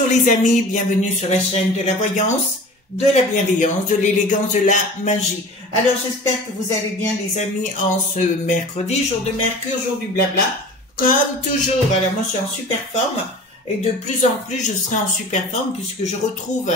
Bonjour les amis, bienvenue sur la chaîne de la voyance, de la bienveillance, de l'élégance, de la magie. Alors j'espère que vous allez bien les amis en ce mercredi, jour de Mercure, jour du blabla, comme toujours. Alors moi je suis en super forme et de plus en plus je serai en super forme puisque je retrouve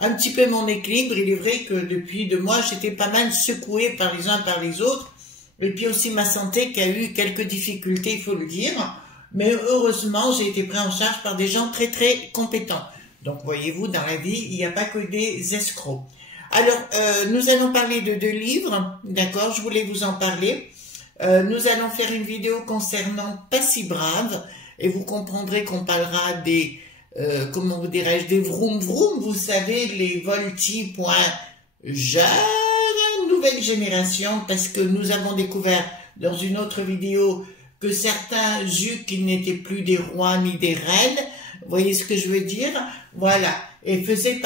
un petit peu mon équilibre. Il est vrai que depuis 2 mois j'étais pas mal secouée par les uns par les autres et puis aussi ma santé qui a eu quelques difficultés, il faut le dire. Mais heureusement, j'ai été pris en charge par des gens très très compétents. Donc voyez-vous, dans la vie, il n'y a pas que des escrocs. Alors, nous allons parler de 2 livres, d'accord, je voulais vous en parler. Nous allons faire une vidéo concernant Pas si brave, et vous comprendrez qu'on parlera des, comment vous dirais-je, des vroom vroom, vous savez, les volti.jeunes, nouvelle génération, parce que nous avons découvert dans une autre vidéo que certains jus qui n'étaient plus des rois ni des reines, vous voyez ce que je veux dire? Voilà, et faisaient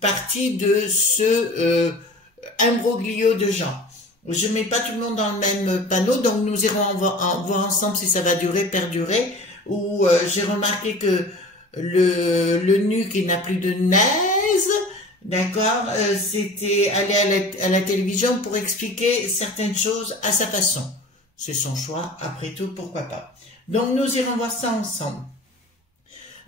partie de ce imbroglio de gens. Je ne mets pas tout le monde dans le même panneau, donc nous irons voir ensemble si ça va durer, ou j'ai remarqué que le nu qui n'a plus de naise, d'accord, c'était aller à la télévision pour expliquer certaines choses à sa façon. C'est son choix, après tout, pourquoi pas. Donc, nous irons voir ça ensemble.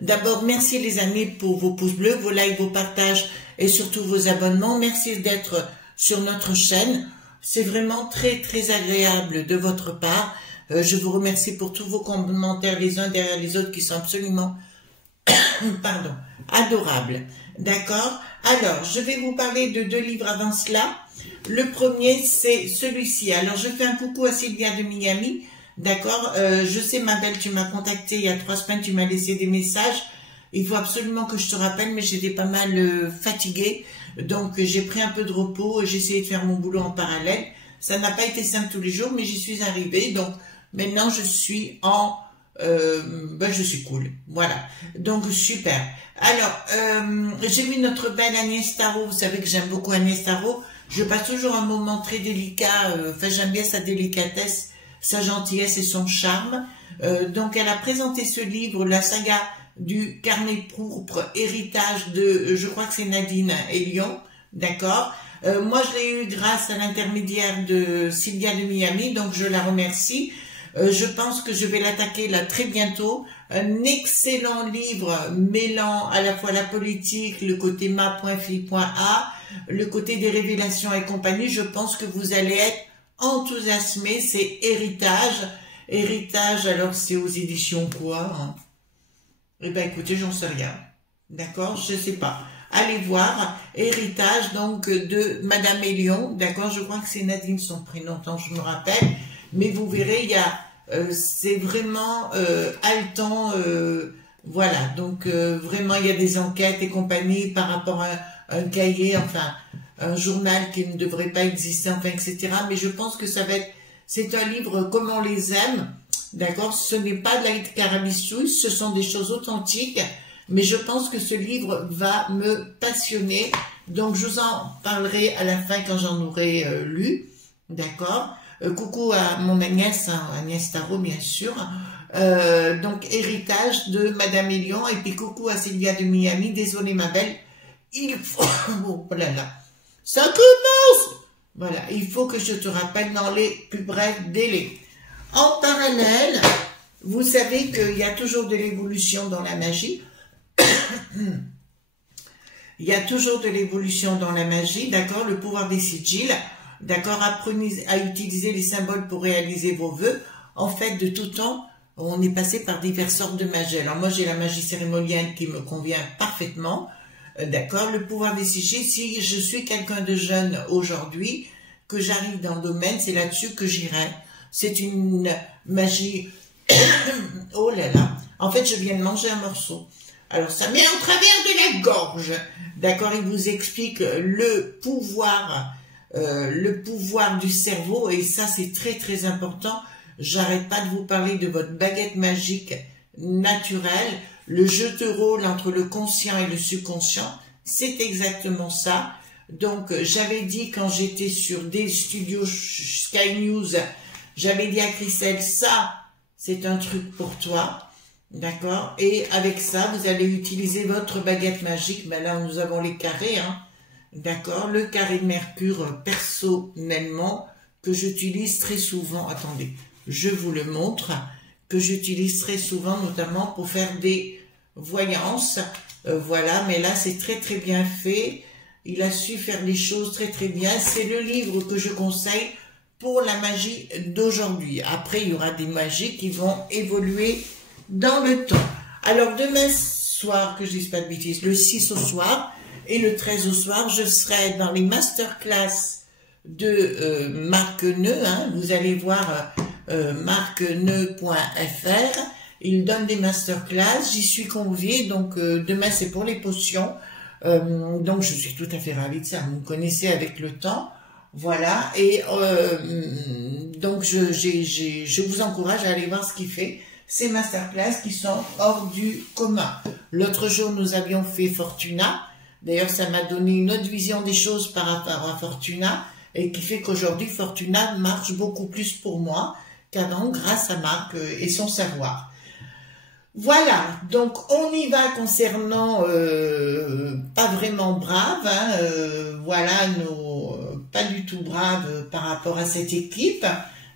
D'abord, merci les amis pour vos pouces bleus, vos likes, vos partages et surtout vos abonnements. Merci d'être sur notre chaîne. C'est vraiment très, très agréable de votre part. Je vous remercie pour tous vos commentaires les uns derrière les autres qui sont absolument, pardon, adorables. D'accord? Alors, je vais vous parler de 2 livres avant cela. Le premier, c'est celui-ci. Alors, je fais un coucou à Sylvia de Miami. D'accord, je sais, ma belle, tu m'as contacté il y a 3 semaines, tu m'as laissé des messages. Il faut absolument que je te rappelle, mais j'étais pas mal fatiguée. Donc, j'ai pris un peu de repos. J'ai essayé de faire mon boulot en parallèle. Ça n'a pas été simple tous les jours, mais j'y suis arrivée. Donc, maintenant, je suis en... je suis cool. Voilà. Donc, super. Alors, j'ai vu notre belle Agnès Tarot. Vous savez que j'aime beaucoup Agnès Tarot. Je passe toujours un moment très délicat, enfin j'aime bien sa délicatesse, sa gentillesse et son charme. Donc elle a présenté ce livre, la saga du carnet pourpre, héritage de, je crois que c'est Nadine Elion, d'accord. Moi je l'ai eu grâce à l'intermédiaire de Sylvia de Miami, donc je la remercie. Je pense que je vais l'attaquer là très bientôt. Un excellent livre mêlant à la fois la politique, le côté ma.fi.a, le côté des révélations et compagnie. Je pense que vous allez être enthousiasmés. C'est Héritage. Héritage, alors c'est aux éditions quoi hein? Eh bien écoutez, j'en sais rien. D'accord, je sais pas. Allez voir. Héritage donc de Madame Elion. D'accord, je crois que c'est Nadine son prénom, tant que je me rappelle. Mais vous verrez, il y a, c'est vraiment haletant, voilà. Donc vraiment, il y a des enquêtes et compagnie par rapport à un cahier, enfin un journal qui ne devrait pas exister, enfin etc. Mais je pense que ça va être, c'est un livre comme on les aime, d'accord. Ce n'est pas de la carabistouille, ce sont des choses authentiques. Mais je pense que ce livre va me passionner. Donc je vous en parlerai à la fin quand j'en aurai lu, d'accord. Coucou à mon Agnès, hein, Agnès Tarot bien sûr. Donc héritage de Madame Elion et puis coucou à Sylvia de Miami. Désolée ma belle, il faut, oh là là, ça commence. Voilà, il faut que je te rappelle dans les plus brefs délais. En parallèle, vous savez qu'il y a toujours de l'évolution dans la magie. Il y a toujours de l'évolution dans la magie, d'accord. Le pouvoir des sigils. D'accord, apprenez à utiliser les symboles pour réaliser vos vœux. En fait, de tout temps, on est passé par diverses sortes de magie. Alors moi, j'ai la magie cérémonielle qui me convient parfaitement. D'accord, le pouvoir des sigils. Si je suis quelqu'un de jeune aujourd'hui, que j'arrive dans le domaine, c'est là-dessus que j'irai. C'est une magie... oh là là. En fait, je viens de manger un morceau. Alors, ça met en travers de la gorge. D'accord, il vous explique le pouvoir du cerveau, et ça c'est très très important. J'arrête pas de vous parler de votre baguette magique naturelle, le jeu de rôle entre le conscient et le subconscient, c'est exactement ça. Donc j'avais dit quand j'étais sur des studios Sky News, j'avais dit à Christelle, ça c'est un truc pour toi, D'accord? Et avec ça, vous allez utiliser votre baguette magique. Ben là, nous avons les carrés, hein. D'accord? Le carré de Mercure, personnellement, que j'utilise très souvent. Attendez, je vous le montre. Que j'utilise très souvent, notamment pour faire des voyances. Voilà, mais là, c'est très très bien fait. Il a su faire les choses très très bien. C'est le livre que je conseille pour la magie d'aujourd'hui. Après, il y aura des magies qui vont évoluer dans le temps. Alors, demain soir, que je dise pas de bêtises, le 6 au soir et le 13 au soir, je serai dans les masterclass de Marc Neu. Hein. Vous allez voir marcneu.fr. Il donne des masterclass. J'y suis conviée. Donc, demain, c'est pour les potions. Donc, je suis tout à fait ravie de ça. Vous me connaissez avec le temps. Voilà. Et donc, je vous encourage à aller voir ce qu'il fait. Ces masterclass qui sont hors du commun. L'autre jour, nous avions fait Fortuna. D'ailleurs, ça m'a donné une autre vision des choses par rapport à Fortuna et qui fait qu'aujourd'hui, Fortuna marche beaucoup plus pour moi qu'avant grâce à Marc et son savoir. Voilà, donc on y va concernant pas vraiment brave, hein, voilà, pas du tout brave par rapport à cette équipe.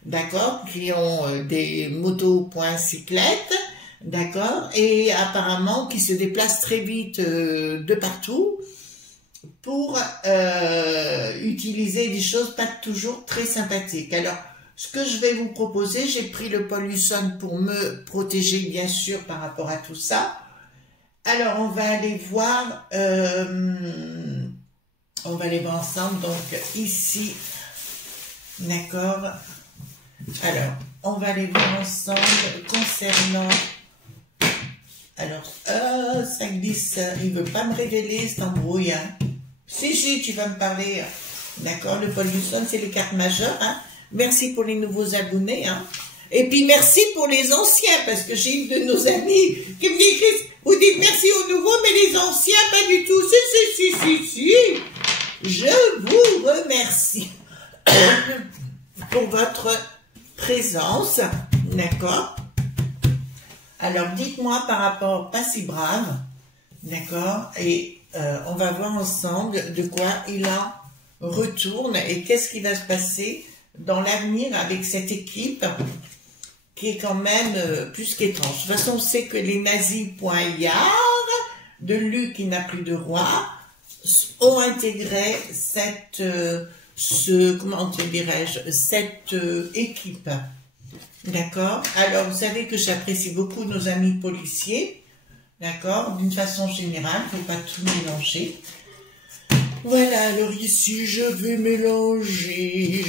D'accord, qui ont des motos.cyclettes, d'accord, et apparemment qui se déplacent très vite de partout pour utiliser des choses pas toujours très sympathiques. Alors, ce que je vais vous proposer, j'ai pris le Pollution pour me protéger, bien sûr, par rapport à tout ça. Alors, on va aller voir ensemble, donc ici, d'accord. Alors, on va aller voir ensemble concernant... Alors, ça glisse, il ne veut pas me révéler cette embrouille. Hein. Si, tu vas me parler. D'accord, le Pollution, c'est les cartes majeures. Hein. Merci pour les nouveaux abonnés. Hein. Et puis, merci pour les anciens, parce que j'ai une de nos amies qui me dit, vous dites merci aux nouveaux, mais les anciens, pas du tout. Si. Je vous remercie pour votre présence, d'accord. Alors, dites-moi par rapport, pas si brave, d'accord, et on va voir ensemble de quoi il en retourne et qu'est-ce qui va se passer dans l'avenir avec cette équipe qui est quand même plus qu'étrange. De toute façon, on sait que les nazis.yard de Luc qui n'a plus de roi ont intégré cette... comment dirais-je, cette équipe. D'accord? Alors, vous savez que j'apprécie beaucoup nos amis policiers. D'accord? D'une façon générale, il ne faut pas tout mélanger. Voilà, alors ici, je vais mélanger.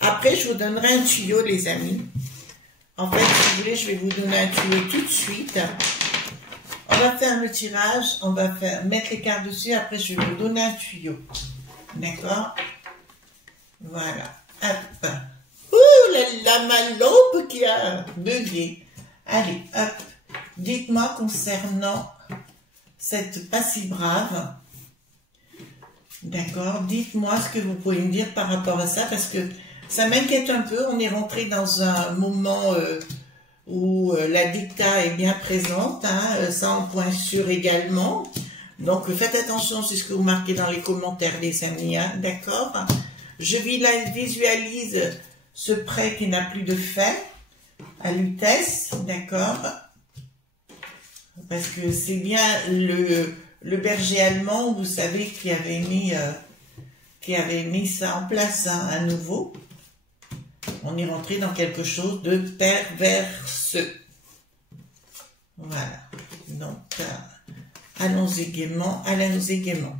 Après, je vous donnerai un tuyau, les amis. En fait, si vous voulez, je vais vous donner un tuyau tout de suite. On va faire le tirage, on va mettre les cartes dessus, après je vais vous donner un tuyau. D'accord? Voilà. Hop. Ouh là là, ma lampe qui a bugué. Allez, hop. Dites-moi concernant cette pas si brave. D'accord? Dites-moi ce que vous pouvez me dire par rapport à ça, parce que ça m'inquiète un peu. On est rentré dans un moment... où la dicta est bien présente, hein, ça en point sûr également. Donc faites attention, c'est ce que vous marquez dans les commentaires, les amis, hein, d'accord? Je visualise ce prêt qui n'a plus de fait à Lutèce, d'accord? Parce que c'est bien le berger allemand, vous savez, qui avait mis ça en place, hein, à nouveau. On est rentré dans quelque chose de perverseux. Voilà. Donc, allons-y gaiement, allons-y gaiement.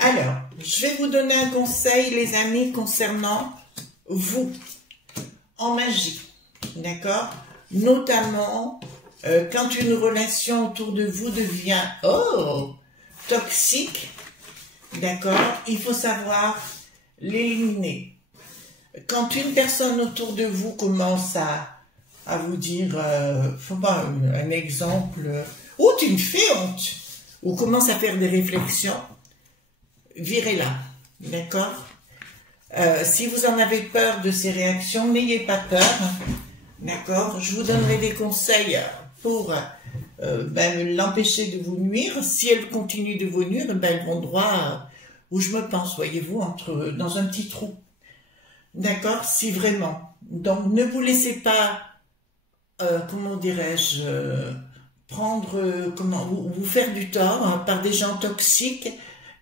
Alors, je vais vous donner un conseil, les amis, concernant vous, en magie. D'accord? Notamment, quand une relation autour de vous devient, toxique, d'accord? Il faut savoir l'éliminer. Quand une personne autour de vous commence à vous dire, faut pas un exemple, ou tu me fais honte, ou commence à faire des réflexions, virez-la, d'accord? Si vous en avez peur de ces réactions, n'ayez pas peur, D'accord? Je vous donnerai des conseils pour l'empêcher de vous nuire. Si elle continue de vous nuire, elles vont droit où je me pense, voyez-vous, dans un petit trou. D'accord? Si vraiment. Donc, ne vous laissez pas, comment dirais-je, vous faire du tort hein, par des gens toxiques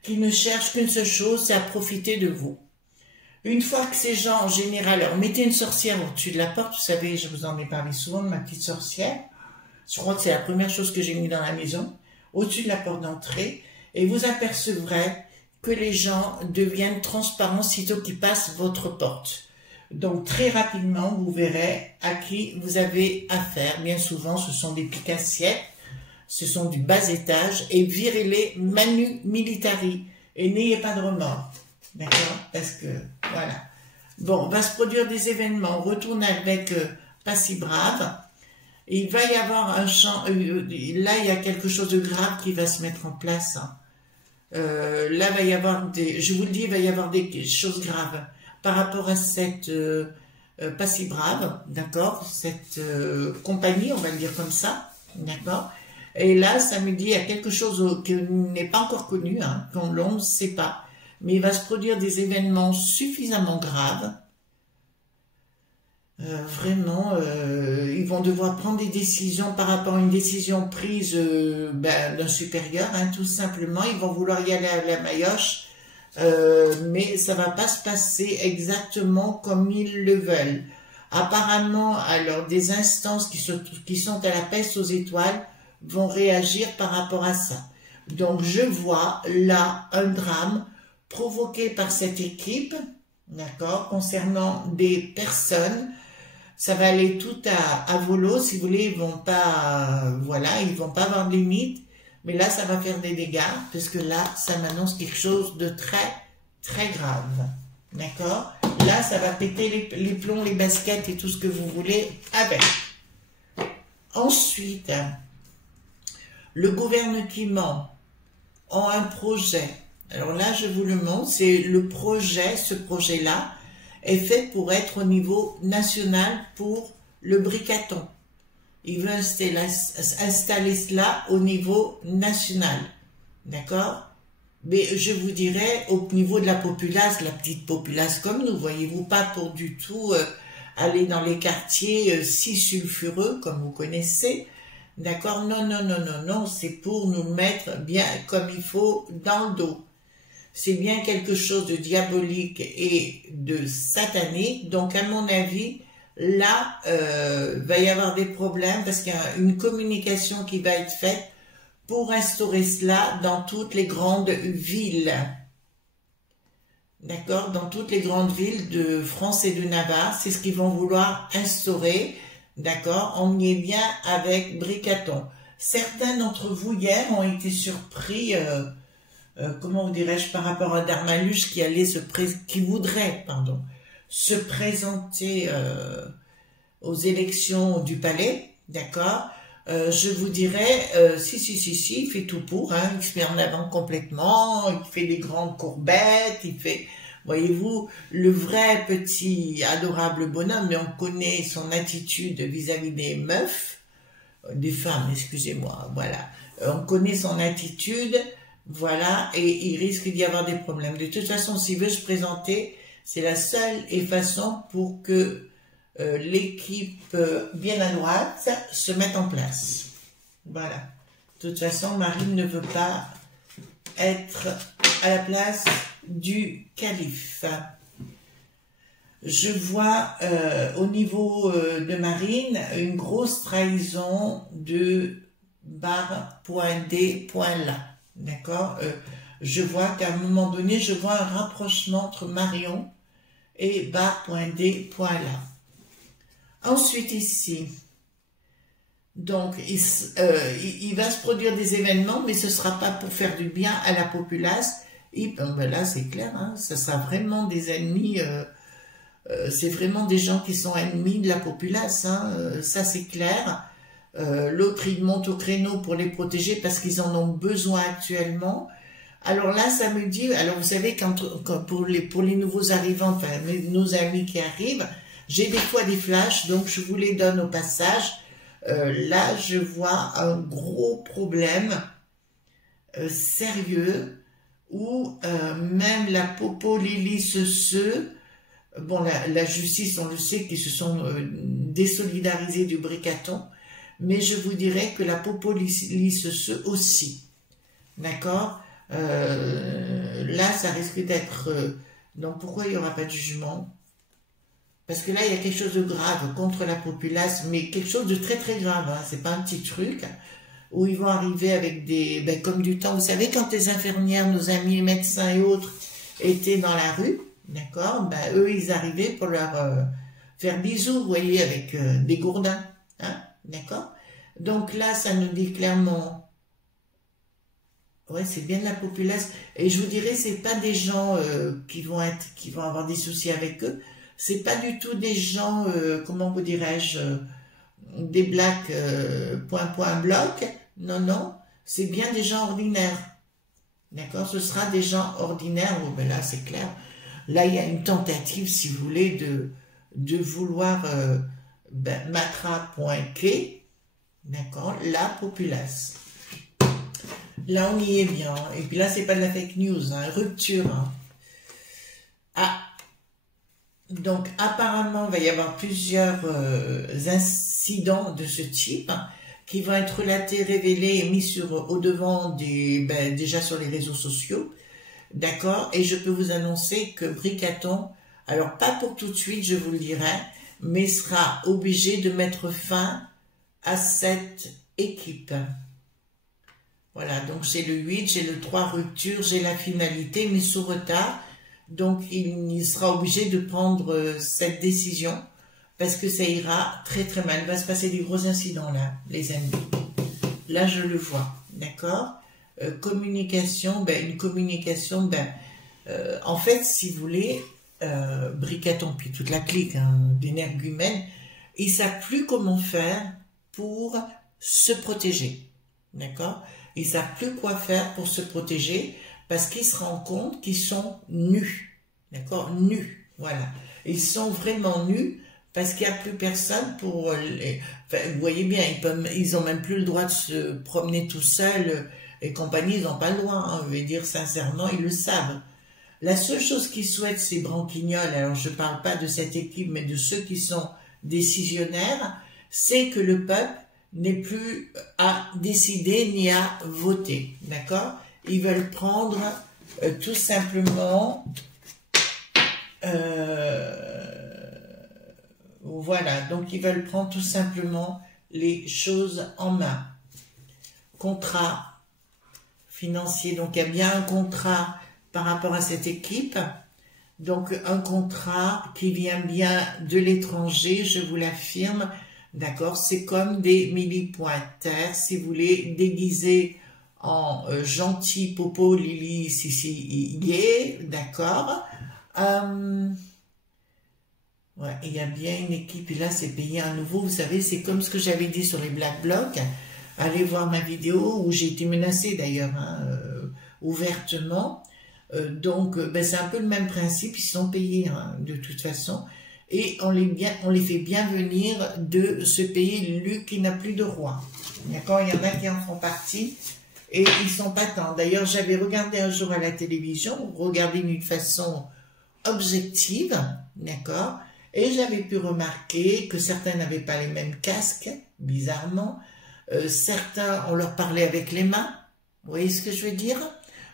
qui ne cherchent qu'une seule chose, c'est à profiter de vous. Une fois que ces gens, en général, alors mettez une sorcière au-dessus de la porte, vous savez, je vous en ai parlé souvent de ma petite sorcière, je crois que c'est la première chose que j'ai mis dans la maison, au-dessus de la porte d'entrée, et vous apercevrez que les gens deviennent transparents sitôt qu'ils passent votre porte. Donc très rapidement, vous verrez à qui vous avez affaire. Bien souvent, ce sont des piques-assiettes, ce sont du bas étage, et virez-les manu militari, et n'ayez pas de remords. D'accord? Parce que, voilà. Bon, va se produire des événements. On retourne avec Pas si brave. Il va y avoir un champ. Là, il y a quelque chose de grave qui va se mettre en place. Hein. Là, va y avoir je vous le dis, il va y avoir des choses graves par rapport à cette Pas si brave, d'accord? Cette compagnie, on va le dire comme ça, d'accord? Et là, ça me dit, il y a quelque chose qui n'est pas encore connu, hein, qu'on ne sait pas. Mais il va se produire des événements suffisamment graves. Vraiment, ils vont devoir prendre des décisions par rapport à une décision prise d'un supérieur, hein, tout simplement. Ils vont vouloir y aller à la maillotche, mais ça va pas se passer exactement comme ils le veulent. Apparemment, alors, des instances qui sont à la peste aux étoiles vont réagir par rapport à ça. Donc, je vois là un drame provoqué par cette équipe, d'accord, concernant des personnes. Ça va aller tout à volo, si vous voulez, ils vont pas, voilà, ils vont pas avoir de limite, mais là, ça va faire des dégâts, parce que là, ça m'annonce quelque chose de très, très grave, d'accord? Là, ça va péter les plombs, les baskets et tout ce que vous voulez avec. Ensuite, le gouvernement a un projet. Alors là, je vous le montre, c'est le projet, ce projet-là est fait pour être au niveau national pour le bricaton. Il veut installer cela au niveau national, d'accord? Mais je vous dirais, au niveau de la populace, la petite populace comme nous, voyez-vous, pas pour du tout aller dans les quartiers si sulfureux, comme vous connaissez, d'accord? Non, non, non, non, non, c'est pour nous mettre bien comme il faut dans le dos. C'est bien quelque chose de diabolique et de satanique. Donc, à mon avis, là, va y avoir des problèmes parce qu'il y a une communication qui va être faite pour instaurer cela dans toutes les grandes villes. D'accord? Dans toutes les grandes villes de France et de Navarre, c'est ce qu'ils vont vouloir instaurer. D'accord? On y est bien avec Bricaton. Certains d'entre vous, hier, ont été surpris... comment dirais-je, par rapport à Darmaluche qui voudrait se présenter aux élections du palais, d'accord, je vous dirais, si, il fait tout pour, hein, il se met en avant complètement, il fait des grandes courbettes, il fait, voyez-vous, le vrai petit adorable bonhomme, mais on connaît son attitude vis-à-vis des meufs, des femmes, excusez-moi, voilà, on connaît son attitude. Voilà, et il risque d'y avoir des problèmes. De toute façon, s'il veut se présenter, c'est la seule façon pour que l'équipe bien à droite se mette en place. Voilà. De toute façon, Marine ne veut pas être à la place du calife. Je vois au niveau de Marine une grosse trahison de barre.d.là. D'accord, je vois qu'à un moment donné, je vois un rapprochement entre Marion et barre.d.là. Ensuite ici, donc il va se produire des événements, mais ce ne sera pas pour faire du bien à la populace. Et là, c'est clair, hein, ça sera vraiment des ennemis, c'est vraiment des gens qui sont ennemis de la populace, hein, ça c'est clair. L'autre, il monte au créneau pour les protéger parce qu'ils en ont besoin actuellement. Alors là, ça me dit, alors vous savez, pour les nouveaux arrivants, enfin nos amis qui arrivent, J'ai des fois des flashs, donc je vous les donne au passage. Là, je vois un gros problème sérieux où même la Popo, Lily, ceux, bon, la justice, on le sait, qui se sont désolidarisés du Bricaton, mais je vous dirais que la Popo, Lily, ceux aussi. D'accord? Là, ça risque d'être... donc, pourquoi il n'y aura pas de jugement? Parce que là, il y a quelque chose de grave contre la populace, mais quelque chose de très très grave, hein, c'est pas un petit truc, où ils vont arriver avec des... Ben, comme du temps, vous savez, quand les infirmières, nos amis médecins et autres étaient dans la rue, d'accord, ben, eux, ils arrivaient pour leur faire bisous, vous voyez, avec des gourdins, hein, d'accord. Donc là, ça nous dit clairement... Ouais, c'est bien de la populace. Et je vous dirais, c'est pas des gens qui vont avoir des soucis avec eux. C'est pas du tout des gens, comment vous dirais-je, des blacks point bloc. Non, non. C'est bien des gens ordinaires. D'accord? Ce sera des gens ordinaires. Oh, ben là, c'est clair. Là, il y a une tentative, si vous voulez, de vouloir Matra.K. D'accord? La populace. Là, on y est bien. Et puis là, c'est pas de la fake news, hein, rupture. Hein. Ah, donc apparemment, il va y avoir plusieurs incidents de ce type hein, qui vont être relatés, révélés et mis au devant déjà sur les réseaux sociaux. D'accord? Et je peux vous annoncer que Bricaton, alors pas pour tout de suite, je vous le dirai, mais sera obligé de mettre fin à cette équipe. Voilà, donc j'ai le 8, j'ai le 3 rupture, j'ai la finalité, mais sous retard. Donc il sera obligé de prendre cette décision parce que ça ira très très mal. Il va se passer des gros incidents là, les amis. Là, je le vois, d'accord? Communication, une communication, en fait, si vous voulez, Bricaton, puis toute la clique hein, d'énergumènes, ils ne savent plus comment faire pour se protéger, d'accord? Ils ne savent plus quoi faire pour se protéger parce qu'ils se rendent compte qu'ils sont nus. D'accord? Nus. Voilà. Ils sont vraiment nus parce qu'il n'y a plus personne pour les... Enfin, vous voyez bien, ils n'ont même plus le droit de se promener tout seuls et compagnie, ils n'ont pas le droit. Hein, je vais dire sincèrement, ils le savent. La seule chose qu'ils souhaitent, ces branquignoles, alors je ne parle pas de cette équipe, mais de ceux qui sont décisionnaires, c'est que le peuple n'est plus à décider ni à voter, d'accord? Ils veulent prendre tout simplement, voilà, donc ils veulent prendre tout simplement les choses en main. Contrat financier, donc il y a bien un contrat par rapport à cette équipe, donc un contrat qui vient bien de l'étranger, je vous l'affirme. D'accord, c'est comme des millipointaires, si vous voulez, déguisés en gentil Popo, Lily, Sissi, Yé, d'accord. Ouais, il y a bien une équipe, et là c'est payé à nouveau, vous savez, c'est comme ce que j'avais dit sur les Black Blocs. Allez voir ma vidéo où j'ai été menacée d'ailleurs, hein, ouvertement. Donc, c'est un peu le même principe, ils sont payés hein, de toute façon. Et on les fait bien venir de ce pays, lui qui n'a plus de roi. D'accord? Il y en a qui en font partie et ils sont pas tant. D'ailleurs, j'avais regardé un jour à la télévision, regardé d'une façon objective, d'accord? Et j'avais pu remarquer que certains n'avaient pas les mêmes casques, bizarrement. Certains, on leur parlait avec les mains. Vous voyez ce que je veux dire?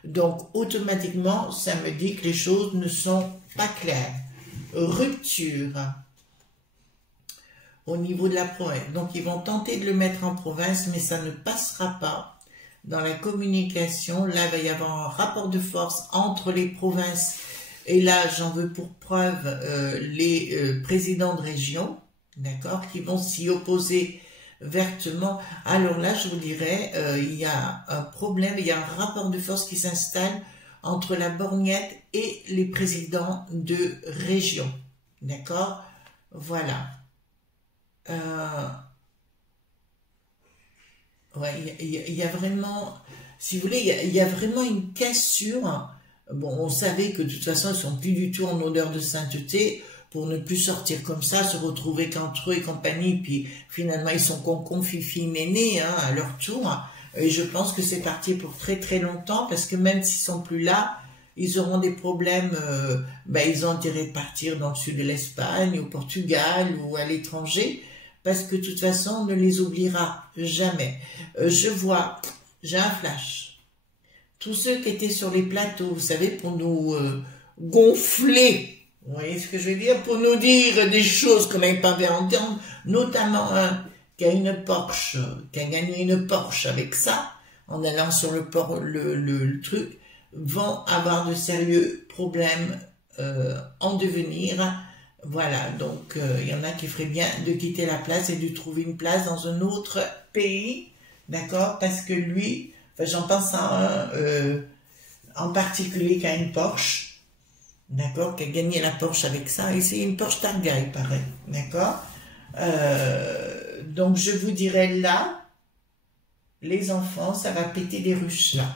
Donc, automatiquement, ça me dit que les choses ne sont pas claires. Rupture au niveau de la province. Donc, ils vont tenter de le mettre en province, mais ça ne passera pas. Dans la communication, là, il va y avoir un rapport de force entre les provinces. Et là, j'en veux pour preuve les présidents de région, d'accord, qui vont s'y opposer vertement. Alors là, je vous dirais, il y a un problème, il y a un rapport de force qui s'installe entre la borgnette et les présidents de région. D'accord? Voilà. Ouais, il y a vraiment, si vous voulez, il y a vraiment une cassure. Bon, on savait que de toute façon, ils ne sont plus du tout en odeur de sainteté. pour ne plus sortir comme ça, se retrouver qu'entre eux et compagnie, puis finalement ils sont concons, fifi, nénés, hein, à leur tour. Et je pense que c'est parti pour très très longtemps, parce que même s'ils sont plus là, ils auront des problèmes, ils ont intérêt de partir dans le sud de l'Espagne, au Portugal ou à l'étranger, parce que de toute façon, on ne les oubliera jamais. J'ai un flash. Tous ceux qui étaient sur les plateaux, vous savez, pour nous gonfler, vous voyez ce que je veux dire, pour nous dire des choses qu'on n'avait pas bien entendre, notamment un qui a une Porsche, qui a gagné une Porsche avec ça, en allant sur le truc, vont avoir de sérieux problèmes en devenir. Voilà, donc il y en a qui feraient bien de quitter la place et de trouver une place dans un autre pays, d'accord, parce que lui, j'en pense à un en particulier qui a une Porsche, d'accord, qui a gagné la Porsche avec ça, et c'est une Porsche Targa, il paraît, d'accord. Donc je vous dirais là, les enfants, ça va péter des Russes là,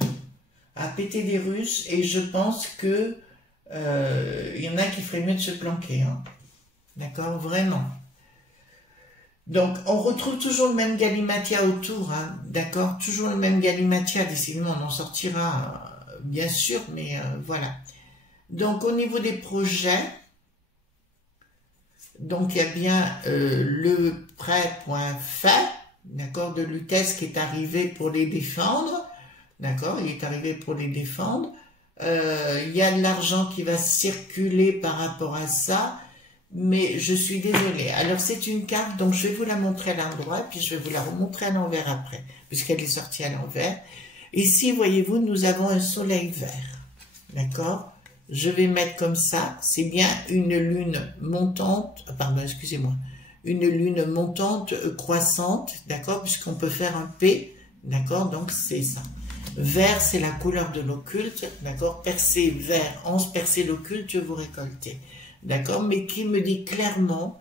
à péter des Russes, et je pense que il y en a qui feraient mieux de se planquer, hein. D'accord, vraiment. Donc, on retrouve toujours le même galimatia autour, hein, d'accord, toujours le même galimatia, décidément, on en sortira, bien sûr, mais voilà. Donc, au niveau des projets, donc il y a bien le prêt.fait, d'accord, de Lutèce qui est arrivé pour les défendre, d'accord, il est arrivé pour les défendre. Il y a de l'argent qui va circuler par rapport à ça, mais je suis désolée. Alors c'est une carte, donc je vais vous la montrer à l'endroit, puis je vais vous la remontrer à l'envers après, puisqu'elle est sortie à l'envers. Ici, voyez-vous, nous avons un soleil vert, d'accord. Je vais mettre comme ça, c'est bien une lune montante, pardon, excusez-moi, une lune montante croissante, d'accord, puisqu'on peut faire un P, d'accord, donc c'est ça. Vert, c'est la couleur de l'occulte, d'accord, percé vert, 11 percé l'occulte, vous récoltez, d'accord, mais qui me dit clairement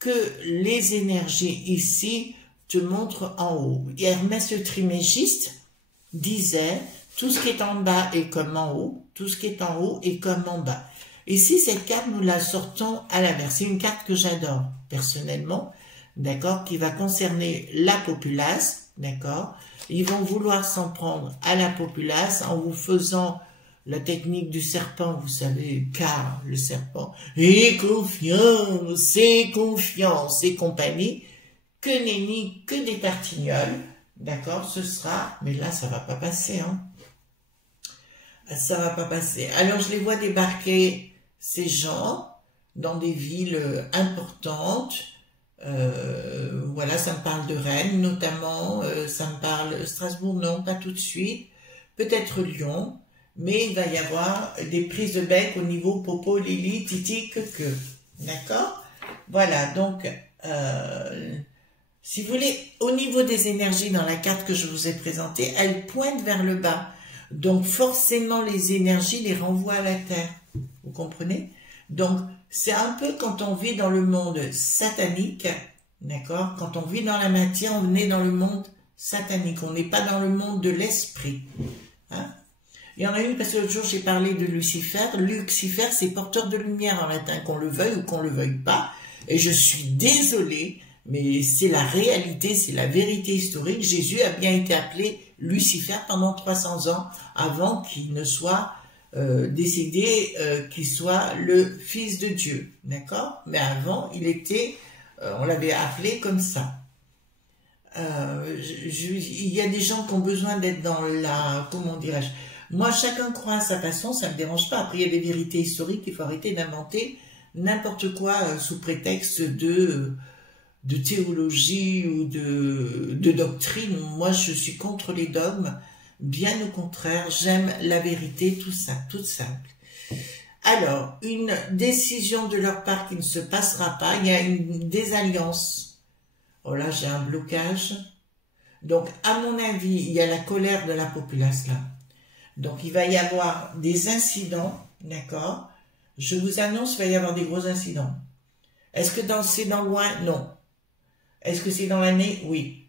que les énergies ici te montrent en haut. Et Hermès le Trimégiste disait, tout ce qui est en bas est comme en haut, tout ce qui est en haut est comme en bas. Ici, cette carte, nous la sortons à l'inverse. C'est une carte que j'adore, personnellement, d'accord, qui va concerner la populace, d'accord. Ils vont vouloir s'en prendre à la populace en vous faisant la technique du serpent, vous savez, car le serpent, et confiance, et compagnie, que nenni, que des tartignoles, d'accord, ce sera, mais là, ça va pas passer, hein. Ça va pas passer. Alors, je les vois débarquer, ces gens, dans des villes importantes. Voilà, ça me parle de Rennes, notamment. Ça me parle Strasbourg, non, pas tout de suite. Peut-être Lyon. Mais il va y avoir des prises de bec au niveau popo, lili, titi, que. D'accord? Voilà, donc, si vous voulez, au niveau des énergies dans la carte que je vous ai présentée, elle pointe vers le bas. Donc, forcément, les énergies les renvoient à la Terre. Vous comprenez? Donc, c'est un peu quand on vit dans le monde satanique, d'accord? Quand on vit dans la matière, on est dans le monde satanique. On n'est pas dans le monde de l'esprit. Hein? Il y en a une, parce que l'autre jour, j'ai parlé de Lucifer. Lucifer, c'est porteur de lumière en latin, qu'on le veuille ou qu'on le veuille pas. Et je suis désolée, mais c'est la réalité, c'est la vérité historique. Jésus a bien été appelé Lucifer pendant 300 ans avant qu'il ne soit décidé qu'il soit le Fils de Dieu, d'accord? Mais avant, il était, on l'avait appelé comme ça. Il y a des gens qui ont besoin d'être dans la, comment dirais-je, moi, chacun croit à sa façon, ça ne me dérange pas. Après, il y a des vérités historiques, il faut arrêter d'inventer n'importe quoi sous prétexte de théologie ou de doctrine. Moi, je suis contre les dogmes. Bien au contraire, j'aime la vérité, tout ça, toute simple. Alors, une décision de leur part qui ne se passera pas, il y a une désalliance. Oh là, j'ai un blocage. Donc, à mon avis, il y a la colère de la populace là. Donc, il va y avoir des incidents, d'accord? Je vous annonce qu'il va y avoir des gros incidents. Est-ce que c'est dans loin? Non. Est-ce que c'est dans l'année? Oui.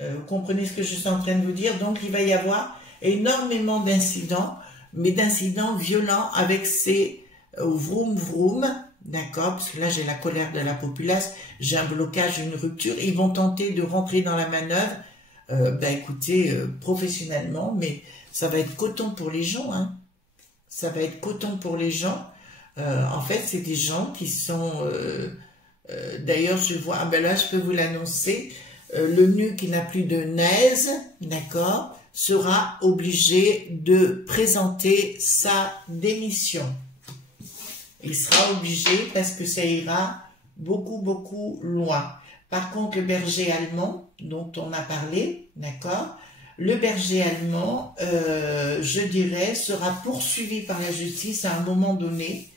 Vous comprenez ce que je suis en train de vous dire? Donc, il va y avoir énormément d'incidents, mais d'incidents violents avec ces vroom vroom, d'accord, parce que là j'ai la colère de la populace, j'ai un blocage, une rupture, ils vont tenter de rentrer dans la manœuvre, écoutez, professionnellement, mais ça va être coton pour les gens, hein. Ça va être coton pour les gens. En fait, c'est des gens qui sont... d'ailleurs, je vois... Ah ben là, je peux vous l'annoncer. Le nu qui n'a plus de naise, d'accord, sera obligé de présenter sa démission. Il sera obligé parce que ça ira beaucoup, beaucoup loin. Par contre, le berger allemand, dont on a parlé, d'accord, le berger allemand, je dirais, sera poursuivi par la justice à un moment donné.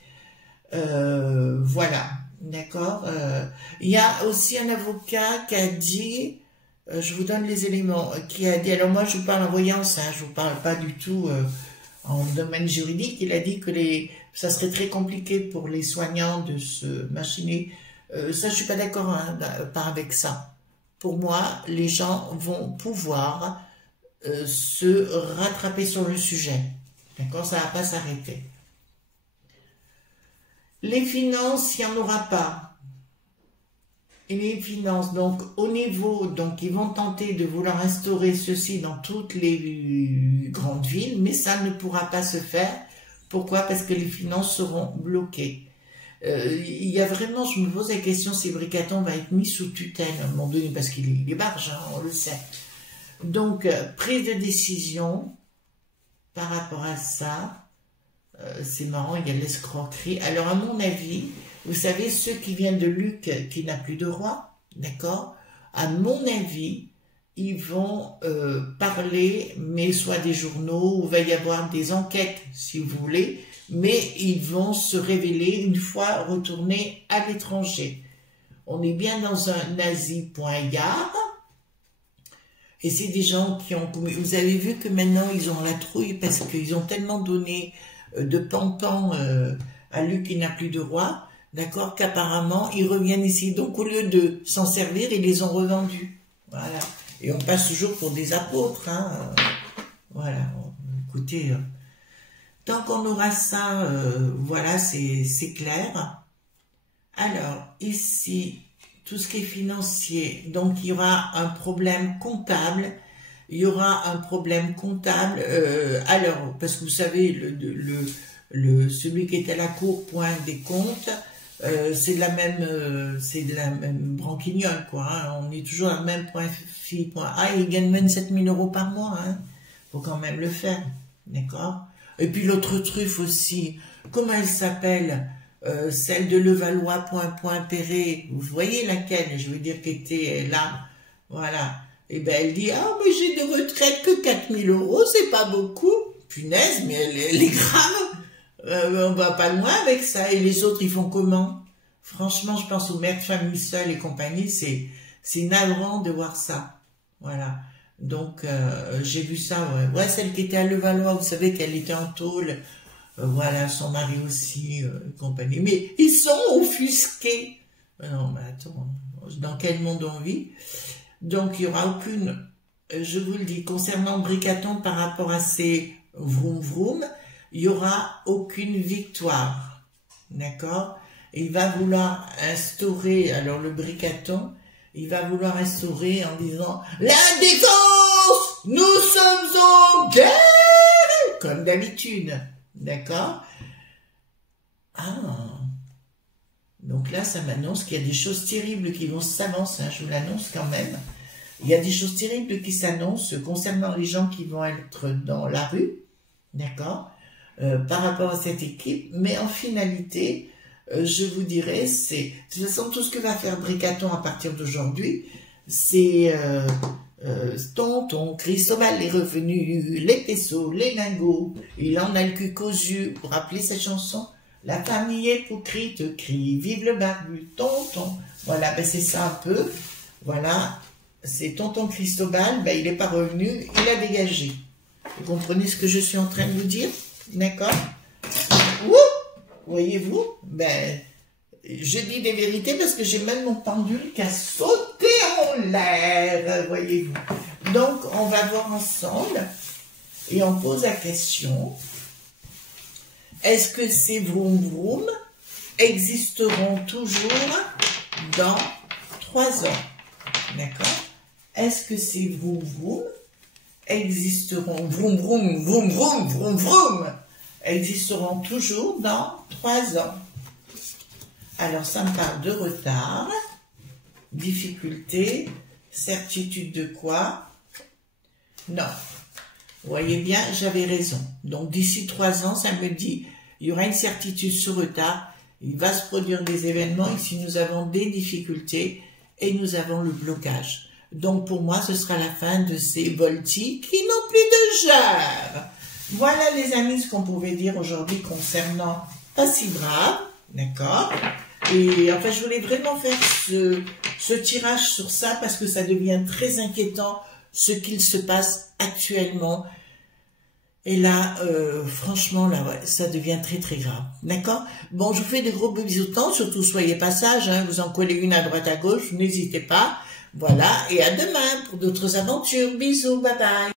Voilà, d'accord. Il y a aussi un avocat qui a dit, je vous donne les éléments, qui a dit, alors moi je vous parle en voyance, hein, je vous parle pas du tout en domaine juridique, il a dit que ça serait très compliqué pour les soignants de se machiner. Ça, je suis pas d'accord, hein, pas avec ça. Pour moi, les gens vont pouvoir se rattraper sur le sujet. D'accord, ça va pas s'arrêter. Les finances, il n'y en aura pas. Et les finances, donc au niveau, donc ils vont tenter de vouloir instaurer ceci dans toutes les grandes villes, mais ça ne pourra pas se faire. Pourquoi? Parce que les finances seront bloquées. Il y a vraiment, je me pose la question si Bricaton va être mis sous tutelle à un moment donné, parce qu'il est barge, hein, on le sait. Donc, prise de décision par rapport à ça, c'est marrant, il y a l'escroquerie. Alors, à mon avis, vous savez, ceux qui viennent de Luc, qui n'a plus de roi, d'accord? À mon avis, ils vont parler, mais soit des journaux, où il va y avoir des enquêtes, si vous voulez, mais ils vont se révéler une fois retournés à l'étranger. On est bien dans un nazi.yard, et c'est des gens qui ont... Vous avez vu que maintenant, ils ont la trouille, parce qu'ils ont tellement donné de pan-pan à Luc qui n'a plus de roi, d'accord, qu'apparemment, ils reviennent ici. Donc, au lieu de s'en servir, ils les ont revendus. Voilà. Et on passe toujours pour des apôtres, hein. Voilà. Écoutez, tant qu'on aura ça, voilà, c'est clair. Alors, ici, tout ce qui est financier, donc il y aura un problème comptable. Il y aura un problème comptable. Alors, parce que vous savez, celui qui est à la cour pointe des comptes, c'est de la même branquignole, quoi. Hein. On est toujours à même point fi, point A, il gagne même 7 000 € par mois. Hein. Faut quand même le faire, d'accord? Et puis l'autre truffe aussi, comment elle s'appelle? Celle de Levallois, point Perret, vous voyez laquelle, je veux dire, qui était là, voilà. Et ben elle dit, ah mais j'ai de retraite que 4 000 €, c'est pas beaucoup. Punaise, mais elle est grave. On va pas loin avec ça. Et les autres, ils font comment? Franchement, je pense aux mères de famille seules et compagnie, c'est navrant de voir ça. Voilà. Donc, j'ai vu ça, ouais. Ouais, celle qui était à Levallois, vous savez qu'elle était en tôle. Voilà, son mari aussi, compagnie. Mais ils sont offusqués. Non, mais attends, dans quel monde on vit? Donc, il n'y aura aucune, je vous le dis, concernant Bricaton par rapport à ces vroom vroom, il n'y aura aucune victoire. D'accord? Il va vouloir instaurer, alors le Bricaton, il va vouloir instaurer en disant « La défense! Nous sommes en guerre !» comme d'habitude. D'accord? Ah. Donc là, ça m'annonce qu'il y a des choses terribles qui vont s'avancer, hein, je vous l'annonce quand même. Il y a des choses terribles qui s'annoncent concernant les gens qui vont être dans la rue, d'accord, par rapport à cette équipe. Mais en finalité, je vous dirais, c'est... De toute façon, tout ce que va faire Bricaton à partir d'aujourd'hui, c'est... tonton Cristobal est revenu, les pesos, les lingots, il en a le cul cousu, pour rappeler cette chanson. La famille hypocrite crie, vive le barbu, tonton. Voilà, ben c'est ça un peu. Voilà, c'est tonton Cristobal, ben il n'est pas revenu, il a dégagé. Vous comprenez ce que je suis en train de vous dire? D'accord? Voyez-vous? Ben, je dis des vérités parce que j'ai même mon pendule qui a sauté en l'air, voyez-vous. Donc, on va voir ensemble et on pose la question. Est-ce que c'est vroom vroom existeront toujours dans 3 ans. D'accord? Est-ce que ces vroom vroom existeront, vroom vroom, vroom vroom, vroom vroom, existeront toujours dans 3 ans? Alors, ça me parle de retard, difficulté, certitude de quoi? Non. Vous voyez bien, j'avais raison. Donc, d'ici 3 ans, ça me dit, il y aura une certitude sur retard, il va se produire des événements ici, nous avons des difficultés et nous avons le blocage. Donc, pour moi, ce sera la fin de ces voltis qui n'ont plus de genre. Voilà, les amis, ce qu'on pouvait dire aujourd'hui concernant Pas si grave, d'accord? Et enfin, je voulais vraiment faire ce tirage sur ça parce que ça devient très inquiétant ce qu'il se passe actuellement. Et là, franchement, là, ouais, ça devient très très grave. D'accord? Bon, je vous fais de gros bisous, surtout soyez pas sages, hein, vous en collez une à droite à gauche, n'hésitez pas. Voilà, et à demain pour d'autres aventures. Bisous, bye bye.